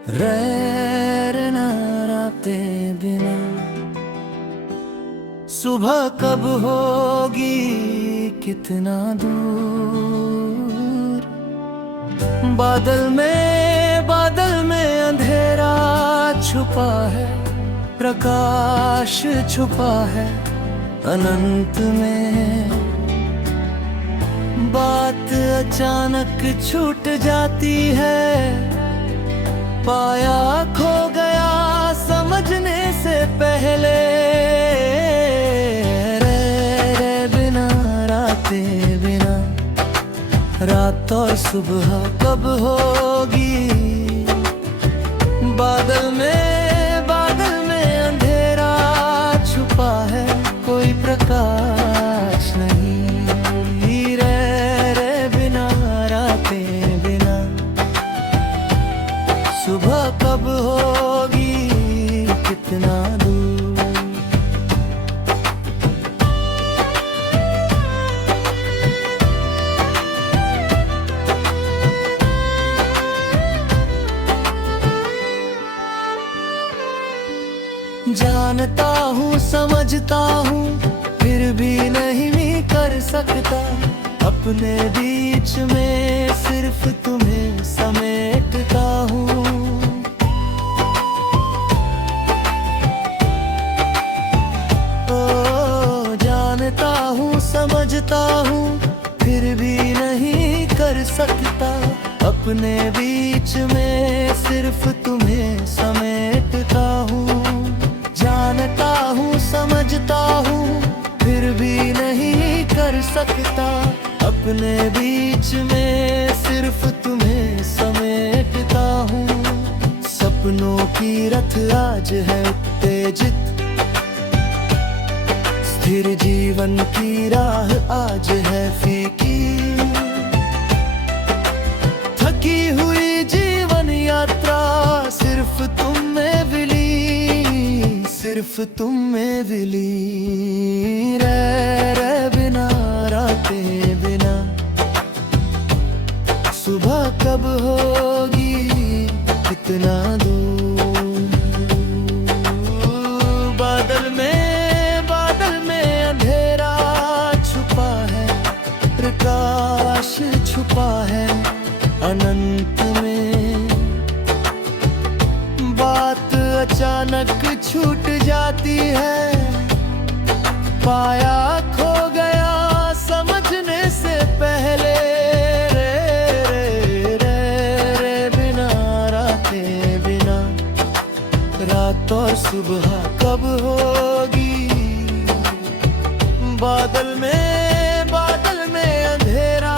रहना राते बिना सुबह कब होगी कितना दूर। बादल में अंधेरा छुपा है, प्रकाश छुपा है अनंत में। बात अचानक छूट जाती है, पाया खो गया समझने से पहले। रह बिना राते बिना रात और सुबह कब होगी। बादल में अंधेरा छुपा है, कोई प्रकाश नहीं। रह बिना राते बिना सुबह कब होगी कितना दूर। जानता हूँ समझता हूँ फिर भी नहीं कर सकता, अपने बीच में सिर्फ तुम्हें समेटता हूँ। जानता हूँ समझता हूँ फिर भी नहीं कर सकता, अपने बीच में सिर्फ तुम्हें समेटता हूँ। जानता हूँ समझता हूँ फिर भी नहीं कर सकता, अपने बीच में सिर्फ तुम्हें समेटता हूँ। सपनों की रथ आज है उत्तेजित, स्थिर जीवन की राह आज है फीकी। थकी हुई जीवन यात्रा सिर्फ तुम में विलीन, सिर्फ तुम में विलीन। रह बिना राते बिना सुबह कब होगी कितना दूर। बादल में अंधेरा छुपा है, प्रकाश छुपा है अनंत में। बात अचानक छूट जाती है, पाया खो गया समझने से पहले। रे बिना राते बिना रात और सुबह कब होगी। बादल में अंधेरा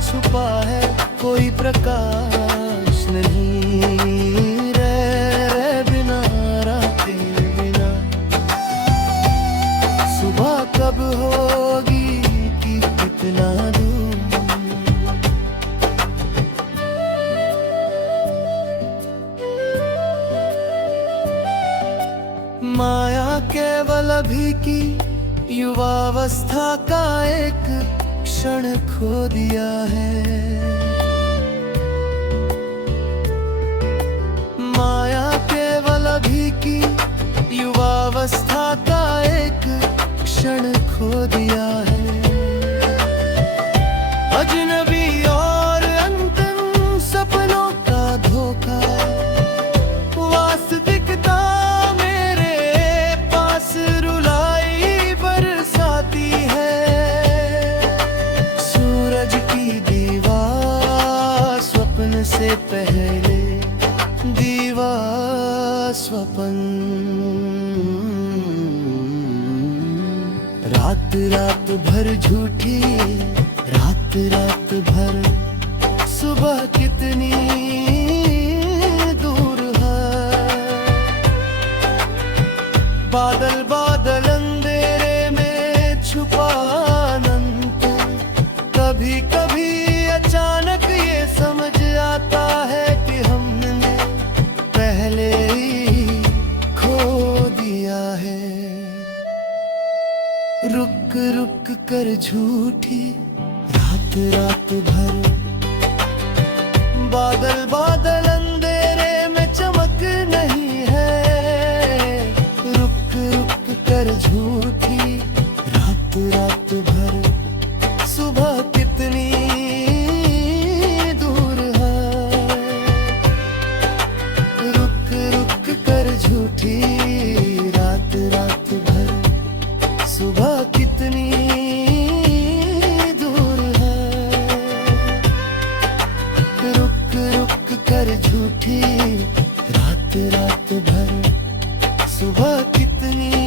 छुपा है, कोई प्रकाश नहीं। रह बिना राते बिना सुबह कब होगी कि कितना दूर। माया केवल अभी की युवावस्था का एक क्षण खो दिया है। माया केवल अभी की युवावस्था का एक क्षण खो दिया है। अजनबी और अंतिम सपनों का धोखा, वास्तविकता मेरे पास रुलाई बरसाती है। सूरज की दीवार स्वप्न से पहले, दीवार स्वप्न। रात भर झूठी, रात भर सुबह कितनी दूर है। बादल अंधेरे में छुपा अनंत। कभी कभी अचानक ये समझ आता है कि हमने पहले ही खो दिया है। रुक कर झूठी रात भर, बादल अंधेरे में रूठी रात रात भर सुबह कितनी दूर है। रुक रुक कर झूठी रात रात भर सुबह कितनी दूर है। रुक रुक कर झूठी रात रात भर सुबह कितनी